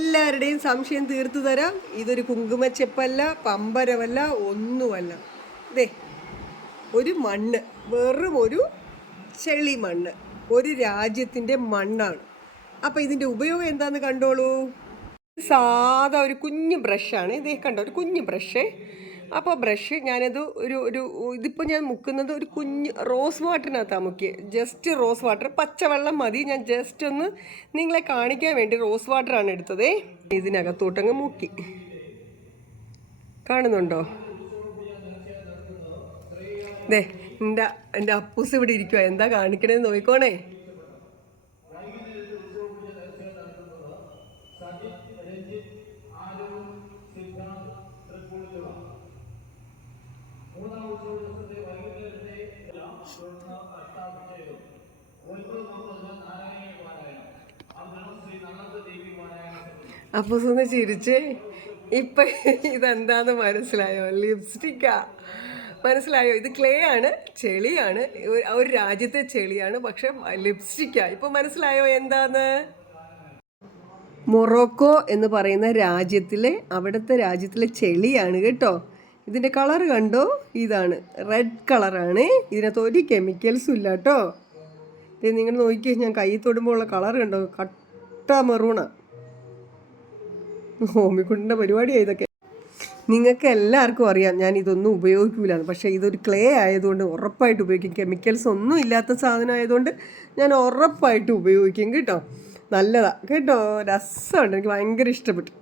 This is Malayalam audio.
എല്ലാവരുടെയും സംശയം തീർത്തു തരാം. ഇതൊരു കുങ്കുമച്ചെപ്പല്ല, പമ്പരമല്ല, ഒന്നുമല്ല. ദേ ഒരു മണ്ണ്, വെറും ഒരു ചെളി മണ്ണ്, ഒരു രാജ്യത്തിൻ്റെ മണ്ണാണ്. അപ്പോൾ ഇതിൻ്റെ ഉപയോഗം എന്താണെന്ന് കണ്ടോളൂ. സാധാ ഒരു കുഞ്ഞു ബ്രഷാണ്. ഇതേ കണ്ടോ, ഒരു കുഞ്ഞു ബ്രഷ്. അപ്പോൾ ബ്രഷ് ഞാനത് ഒരു ഇതിപ്പോൾ ഞാൻ മുക്കുന്നത് ഒരു കുഞ്ഞ് റോസ് വാട്ടറിനകത്താണ് മുക്കിയത്. ജസ്റ്റ് റോസ് വാട്ടർ, പച്ചവെള്ളം മതി. ഞാൻ ജസ്റ്റ് ഒന്ന് നിങ്ങളെ കാണിക്കാൻ വേണ്ടി റോസ് വാട്ടറാണ് എടുത്തത്. ഇതിനകത്തോട്ടങ്ങ് മുക്കി. കാണുന്നുണ്ടോ? ദേ എൻ്റെ അപ്പൂസ് ഇവിടെ ഇരിക്കുക. എന്താ കാണിക്കണേന്ന് നോക്കിക്കോണേ. അപ്പൂസൊന്ന് ചിരിച്ച്. ഇപ്പം ഇതെന്താന്ന് മനസ്സിലായോ? ലിപ്സ്റ്റിക്കാ. മനസ്സിലായോ? ഇത് ക്ലേ ആണ്, ചെളിയാണ്, ഒരു രാജ്യത്തെ ചെളിയാണ്, പക്ഷെ ലിപ്സ്റ്റിക്കാ. ഇപ്പൊ മനസ്സിലായോ എന്താന്ന്? മൊറോക്കോ എന്ന് പറയുന്ന അവിടുത്തെ രാജ്യത്തിലെ ചെളിയാണ് കേട്ടോ. ഇതിൻ്റെ കളർ കണ്ടോ? ഇതാണ് റെഡ് കളറാണ്. ഇതിനകത്ത് ഒരു കെമിക്കൽസും ഇല്ല കേട്ടോ. ഇത് നിങ്ങൾ നോക്കിയേ, ഞാൻ കൈ തൊടുമ്പോൾ ഉള്ള കളർ കണ്ടോ? കട്ട മെറൂണാ. ഹോമിക്കുട്ടിൻ്റെ പരിപാടിയാണ് ഇതൊക്കെ. നിങ്ങൾക്ക് എല്ലാവർക്കും അറിയാം ഞാൻ ഇതൊന്നും ഉപയോഗിക്കില്ലാന്ന്. പക്ഷേ ഇതൊരു ക്ലേ ആയതുകൊണ്ട് ഉറപ്പായിട്ട് ഉപയോഗിക്കും. കെമിക്കൽസ് ഒന്നും ഇല്ലാത്ത സാധനം ആയതുകൊണ്ട് ഞാൻ ഉറപ്പായിട്ട് ഉപയോഗിക്കും കേട്ടോ. നല്ലതാണ് കേട്ടോ, രസമുണ്ട്, എനിക്ക് ഭയങ്കര ഇഷ്ടപ്പെട്ടു.